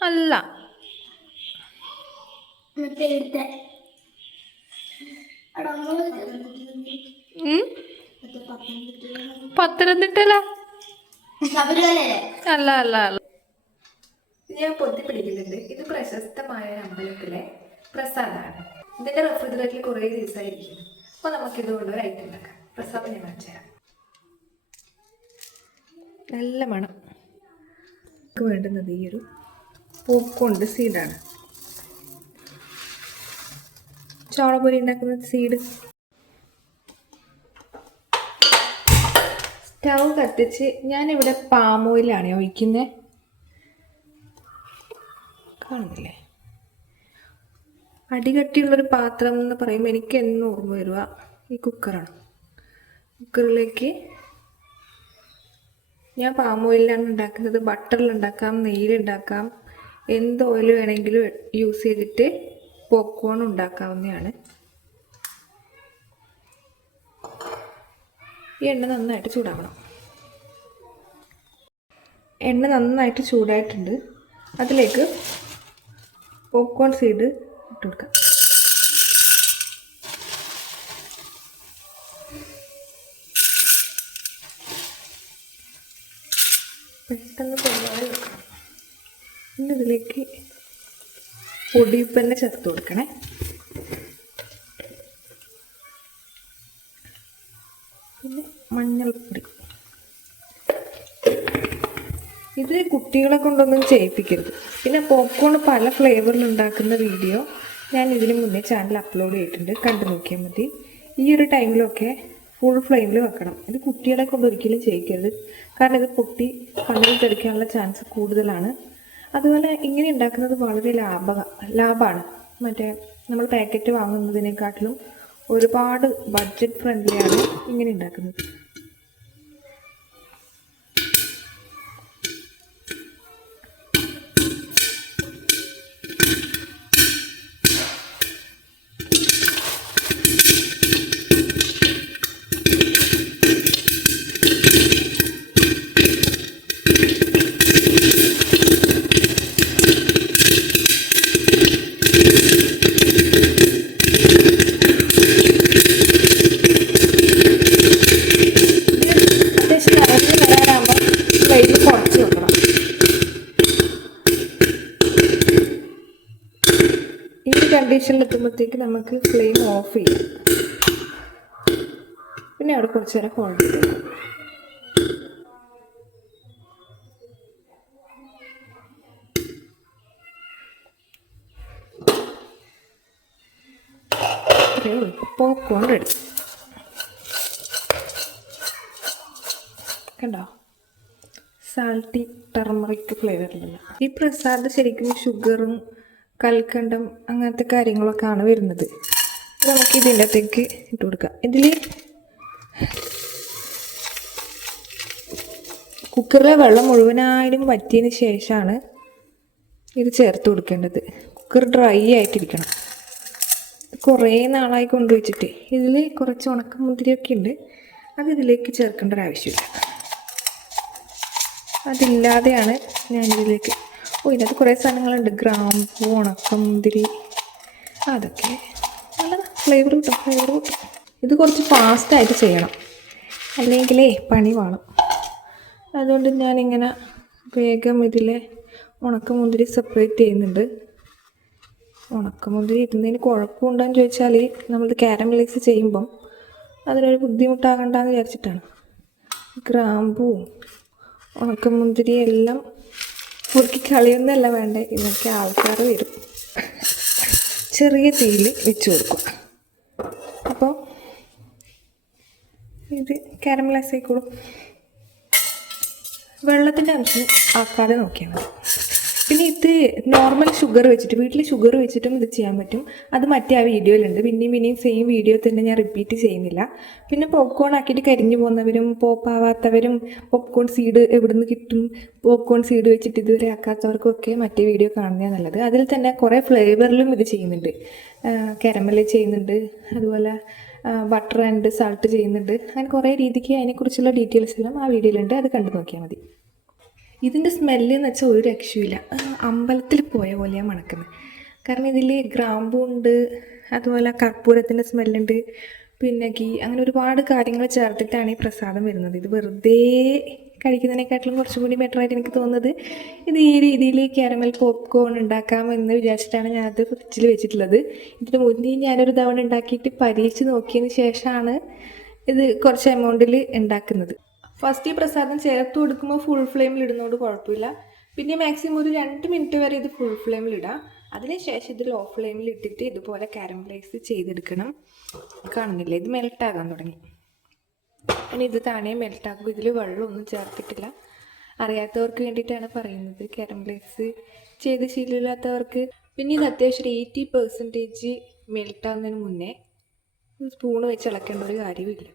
അല്ല. പത്തനംതിട്ടല്ല അല്ല അല്ല അല്ല. ഞാൻ പൊത്തി പിടിക്കുന്നുണ്ട് ഇത് പ്രശസ്തമായ അമ്പലത്തിലെ പ്രസാദാണ്. ഇതിന്റെ റെഫ്രിജറേറ്ററിൽ കുറേ ദിവസമായിരിക്കും. അപ്പൊ നമുക്ക് ഇതുകൊണ്ട് ഒരു ഐറ്റം ഉണ്ടാക്കാം പ്രസാദം ഞാൻ കാണിച്ചു തരാം. നല്ല മണം. വേണ്ടുന്നത് ഈ ഒരു പൂക്കൊണ്ട് സീഡാണ് ചോളപ്പൊരി ഉണ്ടാക്കുന്ന സീഡ് സ്റ്റൗ കത്തിച്ച് ഞാനിവിടെ പാം ഓയിലാണ് ഒഴിക്കുന്നത് കാണുന്നില്ലേ? അടികട്ടിയുള്ളൊരു പാത്രം എന്ന് പറയുമ്പോൾ എനിക്ക് എന്നും ഓർമ്മ വരിക ഈ കുക്കറാണ് കുക്കറിലേക്ക് ഞാൻ പാം ഓയിലാണ് ഉണ്ടാക്കുന്നത്. ബട്ടറിൽ ഉണ്ടാക്കാം നെയ്യിലുണ്ടാക്കാം എന്ത് ഓയിൽ വേണമെങ്കിലും യൂസ് ചെയ്തിട്ട് പോപ്കോൺ ഉണ്ടാക്കാവുന്നതാണ്. ഈ എണ്ണ നന്നായിട്ട് ചൂടാവണം. എണ്ണ നന്നായിട്ട് ചൂടായിട്ടുണ്ട്. അതിലേക്ക് പോപ്കോൺ സീഡ് ഇട്ട് കൊടുക്കാം പെട്ടെന്ന് പൊള്ളാതെ വെക്കണം പിന്നെ ഇതിലേക്ക് പൊടിയപ്പന്നെ ചേർത്ത് കൊടുക്കണേ. പിന്നെ മഞ്ഞൾപ്പൊടി. ഇത് കുട്ടികളെ കൊണ്ടൊന്നും ചെയ്യിപ്പിക്കരുത്. പിന്നെ പോപ്കോൺ പല ഫ്ലേവറിൽ ഉണ്ടാക്കുന്ന വീഡിയോ ഞാൻ ഇതിനു മുന്നേ ചാനൽ അപ്ലോഡ് ചെയ്തിട്ടുണ്ട്. കണ്ടു നോക്കിയാൽ മതി. ഈ ഒരു ടൈമിലൊക്കെ ഫുൾ ഫ്ലെയിമിൽ വെക്കണം. ഇത് കുട്ടികളെ കൊണ്ട് ഒരിക്കലും ചെയ്യിക്കരുത്. കാരണം ഇത് പൊട്ടി പണ്ടിൽ തെറിക്കാനുള്ള ചാൻസ് കൂടുതലാണ്. അതുപോലെ ഇങ്ങനെ ഉണ്ടാക്കുന്നത് വളരെ ലാഭ ലാഭമാണ്. മറ്റേ നമ്മൾ പാക്കറ്റ് വാങ്ങുന്നതിനെക്കാട്ടിലും ഒരുപാട് ബഡ്ജറ്റ് ഫ്രണ്ട്ലിയാണ് ഇങ്ങനെ ഉണ്ടാക്കുന്നത്. നമുക്ക് ഫ്ലെയിം ഓഫ് ചെയ്യാം. പിന്നെ അവിടെ കുറച്ച് നേരം ഹോൾഡ് ചെയ്യും. പോപ്കോൺ റെഡി കണ്ടോ? സാൾട്ടി ടർമറിക് ഫ്ലേവറിലുള്ള ഈ പ്രസാദ് ശരിക്കും ഷുഗറും കൽക്കണ്ടം അങ്ങനത്തെ കാര്യങ്ങളൊക്കെയാണ് വരുന്നത്. നമുക്ക് ഇതിന്റെ അകത്തേക്ക് ഇട്ട് കൊടുക്കാം. ഇതിൽ കുക്കറിലെ വെള്ളം മുഴുവനായാലും വറ്റിയതിന് ശേഷമാണ് ഇത് ചേർത്ത് കൊടുക്കേണ്ടത്. കുക്കർ ഡ്രൈ ആയിട്ടിരിക്കണം. കുറേ നാളായി കൊണ്ടുവച്ചിട്ട് ഇതിൽ കുറച്ച് ഉണക്കമുന്തിരിയൊക്കെ ഉണ്ട്. അത് ഇതിലേക്ക് ചേർക്കേണ്ട ഒരു ആവശ്യമില്ല. അതില്ലാതെയാണ് ഞാനിതിലേക്ക് ഓ ഇതിനകത്ത് കുറേ സാധനങ്ങളുണ്ട്. ഗ്രാമ്പൂ ഉണക്കമുന്തിരി അതൊക്കെ. നല്ല ഫ്ലേവർ കിട്ടും ഫ്ലേവർ കിട്ടും. ഇത് കുറച്ച് ഫാസ്റ്റായിട്ട് ചെയ്യണം. അല്ലെങ്കിലേ പണി വേണം അതുകൊണ്ട് ഞാനിങ്ങനെ വേഗം ഇതിലെ ഉണക്കമുന്തിരി സെപ്പറേറ്റ് ചെയ്യുന്നുണ്ട്. ഉണക്കമുന്തിരി ഇരുന്നതിന് കുഴപ്പമുണ്ടോയെന്ന് ചോദിച്ചാൽ നമ്മൾ കാരമലൈസ് ചെയ്യുമ്പം അതിനൊരു ബുദ്ധിമുട്ടാകണ്ടെന്ന് വിചാരിച്ചിട്ടാണ്. ഗ്രാമ്പൂ ഉണക്കമുന്തിരി എല്ലാം പൊറുക്കി കളയുന്നല്ല വേണ്ടേ ഇതൊക്കെ ആൾക്കാർ വരും. ചെറിയ തീയിൽ വെച്ച് കൊടുക്കും. അപ്പോൾ ഇത് കാരമലൈസ് ആയിക്കോളും. വെള്ളത്തിന്റെ അംശം ആക്കാതെ നോക്കിയാൽ മതി. പിന്നെ ഇത് നോർമൽ ഷുഗർ വെച്ചിട്ട് വീട്ടിൽ ഷുഗർ വെച്ചിട്ടും ഇത് ചെയ്യാൻ പറ്റും. അത് മറ്റേ ആ വീഡിയോയിലുണ്ട്. പിന്നെയും പിന്നെയും സെയിം വീഡിയോ തന്നെ ഞാൻ റിപ്പീറ്റ് ചെയ്യുന്നില്ല. പിന്നെ പോപ്കോൺ ആക്കിയിട്ട് കരിഞ്ഞു പോകുന്നവരും പോപ്പാവാത്തവരും പോപ്കോൺ സീഡ് എവിടുന്ന് കിട്ടും പോപ്കോൺ സീഡ് വെച്ചിട്ട് ഇതുവരെ ആക്കാത്തവർക്കൊക്കെ മറ്റേ വീഡിയോ കാണുന്നതാണ് നല്ലത്. അതിൽ തന്നെ കുറേ ഫ്ലേവറിലും ഇത് ചെയ്യുന്നുണ്ട്. കാരമൽ ചെയ്യുന്നുണ്ട്. അതുപോലെ ബട്ടർ ആൻഡ് സാൾട്ട് ചെയ്യുന്നുണ്ട്. അങ്ങനെ കുറേ രീതിക്ക് അതിനെക്കുറിച്ചുള്ള ഡീറ്റെയിൽസ് എല്ലാം ആ വീഡിയോയിലുണ്ട് അത് കണ്ടു നോക്കിയാൽ മതി. ഇതിന്റെ സ്മെല്ല് എന്ന് വെച്ചാൽ ഒരു രക്ഷയില്ല അമ്പലത്തിൽ പോയ പോലെയാണ് മണക്കുന്നത് കാരണം ഇതിൽ ഗ്രാമ്പു ഉണ്ട് അതുപോലെ കർപ്പൂരത്തിന്റെ സ്മെല്ലുണ്ട് പിന്നെ ഗീ അങ്ങനെ ഒരുപാട് കാര്യങ്ങൾ ചേർത്തിട്ടാണ് ഈ പ്രസാദം വരുന്നത്. ഇത് വെറുതെ കഴിക്കുന്നതിനെക്കാട്ടിലും കുറച്ചും കൂടി ബെറ്റർ ആയിട്ട് എനിക്ക് തോന്നുന്നത് ഇത് ഈ രീതിയിൽ കാരമൽ പോപ്കോൺ ഉണ്ടാക്കാമെന്ന് വിചാരിച്ചിട്ടാണ് ഞാനത് ഫ്രിഡ്ജിൽ വെച്ചിട്ടുള്ളത്. ഇതിന് മുന്നേ ഞാനൊരു തവണ ഉണ്ടാക്കിയിട്ട് പരീക്ഷിച്ച് നോക്കിയതിന് ശേഷമാണ് ഇത് കുറച്ച് എമൗണ്ടിൽ ഉണ്ടാക്കുന്നത്. ഫസ്റ്റ് ഈ പ്രസാദം ചേർത്ത് കൊടുക്കുമ്പോൾ ഫുൾ ഫ്ലെയിമിൽ ഇടുന്നതുകൊണ്ട് കുഴപ്പമില്ല. പിന്നെ മാക്സിമം ഒരു രണ്ട് മിനിറ്റ് വരെ ഇത് ഫുൾ ഫ്ലെയിമിൽ ഇടാം. അതിനുശേഷം ഇത് ലോ ഫ്ലെയിമിൽ ഇട്ടിട്ട് ഇതുപോലെ കാരമലൈസ് ചെയ്തെടുക്കണം. കാണുന്നില്ല? ഇത് മെൽട്ടാകാൻ തുടങ്ങി. ഇനി ഇത് താനേ മെൽട്ടാക്കും ഇതിൽ വെള്ളമൊന്നും ചേർത്തിട്ടില്ല. അറിയാത്തവർക്ക് വേണ്ടിയിട്ടാണ് പറയുന്നത് കാരമലൈസ് ചെയ്ത് ശീലമില്ലാത്തവർക്ക്. പിന്നെ ഇത് അത്യാവശ്യം എയ്റ്റി പെർസെന്റേജ് മെൽട്ടാകുന്നതിന് മുന്നേ സ്പൂണ് വെച്ച് ഇളക്കേണ്ട ഒരു കാര്യമില്ല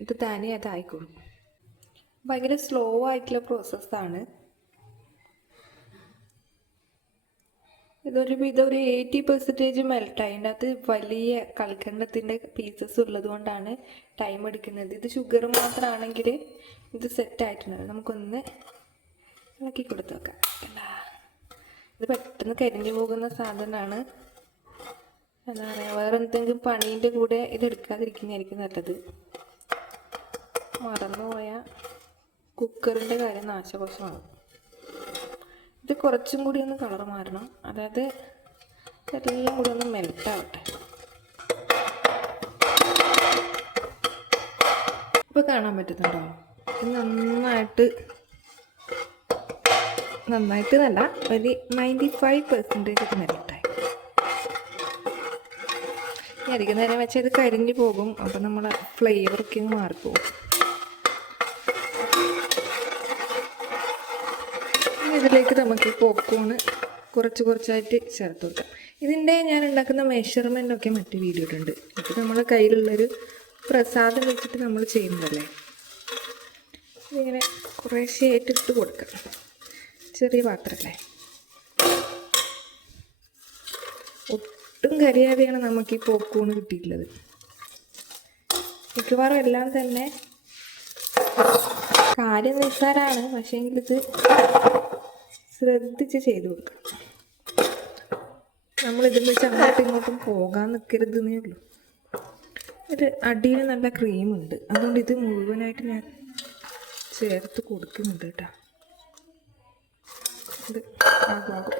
ഇത് താനേ അതായിക്കോളും ഭയങ്കര സ്ലോ ആയിട്ടുള്ള പ്രോസസ്സാണ് ഇതൊരു ഇതൊരു എയ്റ്റി പെർസെന്റേജ് മെൽട്ടായി അതിന്റെ അകത്ത് വലിയ കൽക്കണ്ടത്തിന്റെ പീസസ് ഉള്ളത് കൊണ്ടാണ് ടൈം എടുക്കുന്നത്. ഇത് ഷുഗർ മാത്രമാണെങ്കിൽ ഇത് സെറ്റ് ആയിട്ടുണ്ട്. നമുക്കൊന്ന് ഇളക്കി കൊടുത്ത് വെക്കാം? ഇത് പെട്ടെന്ന് കരിഞ്ഞു പോകുന്ന സാധനമാണ് എന്താ പറയുക വേറെ എന്തെങ്കിലും പണീന്റെ കൂടെ ഇത് എടുക്കാതിരിക്കുന്നതായിരിക്കും നല്ലത്. മറന്നുപോയ. കുക്കറിന്റെ കാര്യം നാശകോശമാണ്. ഇത് കുറച്ചും കൂടി ഒന്ന് കളർ മാറണം. അതായത് എല്ലാം കൂടി ഒന്ന് മെൽട്ട് ആവട്ടെ ഇപ്പൊ കാണാൻ പറ്റുന്നുണ്ടോ? ഇത് നന്നായിട്ട് നന്നായിട്ട് നല്ല ഒരു നയന്റി ഫൈവ് പെർസെന്റേജ് ഇത് മെൽട്ടായി. ഇനി അധികം നേരം വെച്ചാൽ ഇത് കരിഞ്ഞു പോകും. അപ്പം നമ്മൾ ഫ്ലേവറൊക്കെ മാറിപ്പോകും ഇതിലേക്ക് നമുക്ക് പോക്കോൺ കുറച്ച് കുറച്ചായിട്ട് ചേർത്ത് കൊടുക്കാം. ഇതിന്റെ ഞാൻ ഉണ്ടാക്കുന്ന മെഷർമെന്റൊക്കെ ഒക്കെ വീഡിയോ വീഡിയോയിലുണ്ട്. ഇത് നമ്മളെ കയ്യിലുള്ളൊരു പ്രസാദം വെച്ചിട്ട് നമ്മൾ ചെയ്യുന്നതല്ലേ? ഇതിങ്ങനെ കുറേശ്ശെയായിട്ട് ഇട്ട് കൊടുക്കാം. ചെറിയ പാത്രമല്ലേ ഒട്ടും കരിയാതെയാണ് നമുക്ക് ഈ പോപ്കോൺ കിട്ടിയിട്ടുള്ളത്. മിക്കവാറും എല്ലാം തന്നെ കാര്യം നിസ്സാരാണ് പക്ഷേങ്കിൽ ഇത് ശ്രദ്ധിച്ച് ചെയ്തു കൊടുക്കണം. ഇതിൽ വെച്ച് അങ്ങോട്ടും ഇങ്ങോട്ടും പോകാൻ നിൽക്കരുതെന്നേ ഉള്ളൂ. ഇത് അടിയിൽ നല്ല ക്രീമുണ്ട്. അതുകൊണ്ട് ഇത് മുഴുവനായിട്ട് ഞാൻ ചേർത്ത് കൊടുക്കുന്നുണ്ട് കേട്ടോ. ഇത് ആകും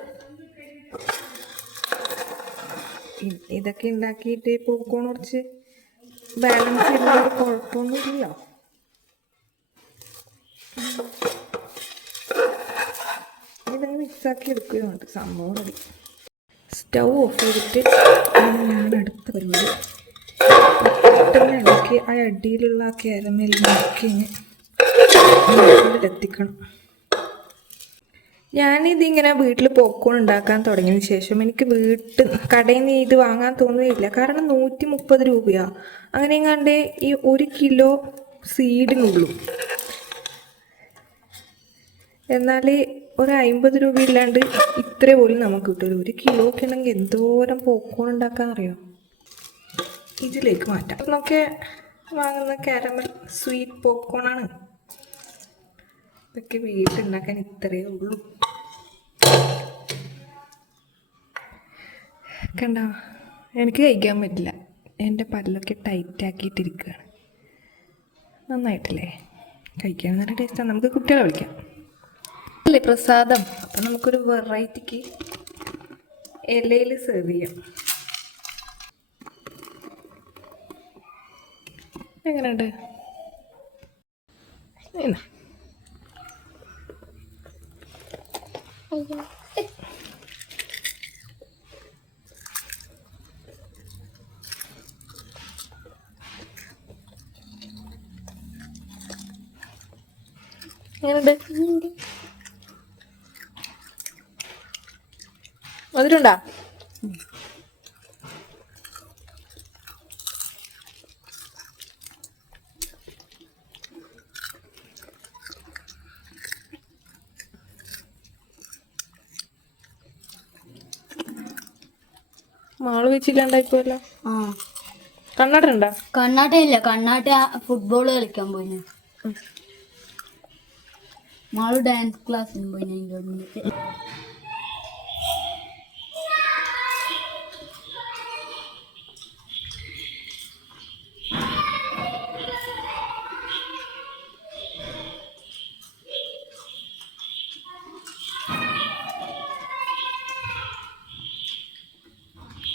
ഇതൊക്കെ ഉണ്ടാക്കിയിട്ട് പോപ്കോൺ കുറച്ച് ബാലൻസ് ചെയ്യുന്ന കുഴപ്പമൊന്നുമില്ല ഇതങ്ങ് എടുക്കുകയും എടുക്കുകയുണ്ട് സംഭവം റെഡി. സ്റ്റൗ ഓഫ് ചെയ്തിട്ട് ഞാൻ അടുത്ത പരിപാടി. പെട്ടെന്ന് ഇളക്കി ആ അടിയിലുള്ള ആ നോക്കി എത്തിക്കണം. ഞാനിതിങ്ങനെ വീട്ടിൽ പോപ്കോൺ ഉണ്ടാക്കാൻ തുടങ്ങിയതിന് ശേഷം എനിക്ക് വീട്ട് കടയിൽ നിന്ന് ഇത് വാങ്ങാൻ തോന്നുകയില്ല. കാരണം നൂറ്റി മുപ്പത് രൂപയാണ് അങ്ങനെ എങ്ങാണ്ട് ഈ ഒരു കിലോ സീഡിനുള്ളൂ എന്നാൽ ഒരു അമ്പത് രൂപ ഇല്ലാണ്ട് ഇത്ര പോലും നമുക്ക് കിട്ടില്ല ഒരു കിലോ ഒക്കെ ഉണ്ടെങ്കിൽ എന്തോരം പോപ്കോൺ ഉണ്ടാക്കാൻ അറിയാം ഇതിലേക്ക് മാറ്റാം. എന്നൊക്കെ വാങ്ങുന്ന കാരമൽ സ്വീറ്റ് പോപ്കോൺ ആണ്. ഇതൊക്കെ വീട്ടിലുണ്ടാക്കാൻ ഇത്രയേ ഉള്ളൂ. കണ്ട? എനിക്ക് കഴിക്കാൻ പറ്റില്ല. എന്റെ പല്ലൊക്കെ ടൈറ്റാക്കിയിട്ടിരിക്കുകയാണ് നന്നായിട്ടില്ലേ? കഴിക്കാൻ നല്ല ടേസ്റ്റാണ് നമുക്ക് കുട്ടികളെ വിളിക്കാം. അല്ലേ പ്രസാദം? അപ്പം നമുക്കൊരു വെറൈറ്റിക്ക് ഇലയിൽ സെർവ് ചെയ്യാം. എങ്ങനെയുണ്ട്. അയ്യോ എങ്ങനെയുണ്ട്? മധുരണ്ടാ മാൾ വെച്ചില്ലാണ്ടായിപ്പോയല്ലോ ആ. കണ്ണാട ഉണ്ടാ കണ്ണാട്ട ഇല്ല കണ്ണാട്ട ഫുട്ബോൾ കളിക്കാൻ പോയി മാൾ ഡാൻസ് ക്ലാസ്സിന് പോയി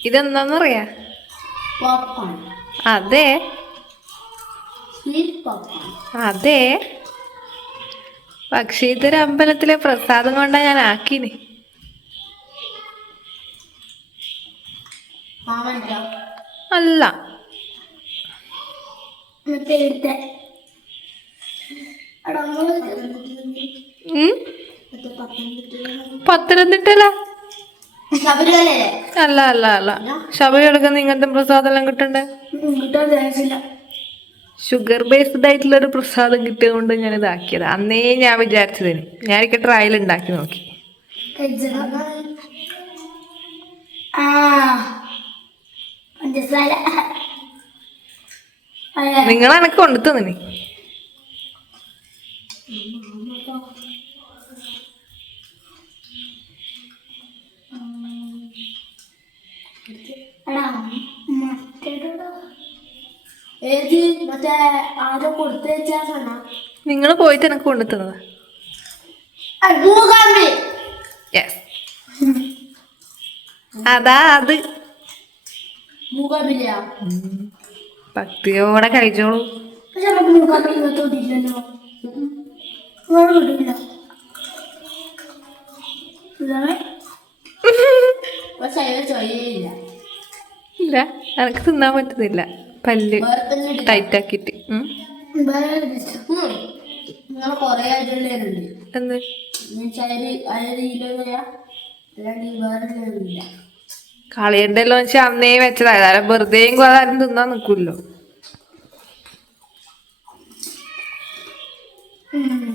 ഇതെന്താന്നറിയാ? അതെ. അതെ. പക്ഷേ ഇതൊരു അമ്പലത്തിലെ പ്രസാദം കൊണ്ടാ ഞാൻ ആക്കിനി. അല്ല. ഇവിടുത്തെ അല്ല അല്ല അല്ല. ശബരി എടുക്കുന്ന ഇങ്ങനത്തെ പ്രസാദം എല്ലാം കിട്ടണ്ടേ ഷുഗർ ബേസ്ഡ് ആയിട്ടുള്ള ഒരു പ്രസാദം കിട്ടിയതുകൊണ്ട് ഞാൻ ഇതാക്കിയത് അന്നേ ഞാൻ വിചാരിച്ചതിന്. ഞാനൊക്കെ ട്രയൽ ഉണ്ടാക്കി നോക്കി. കൊണ്ടുത്തന്നെ നിങ്ങൾ എനക്ക് കൊണ്ടു തന്നിന് എടാ മറ്റേടാ ഏത് മറ്റേ ആരോ നിങ്ങൾ പോയിട്ട് എനിക്ക് കൊണ്ടു തന്നത്. അതാ അത്. ഭക്തിയോടെ കഴിച്ചോളൂ. പക്ഷെ അതിന് ചൊയ്യയില്ല ഇല്ല എനിക്ക് തിന്നാൻ പറ്റുന്നില്ല. പല്ല് ടൈറ്റ് ആക്കിട്ട് കളിയണ്ടല്ലോ വെച്ചാൽ അന്നേ വെച്ചതാ. വെറുതെ വെറുതെയും അതാരും തിന്നാൻ നിൽക്കുമല്ലോ ഉം.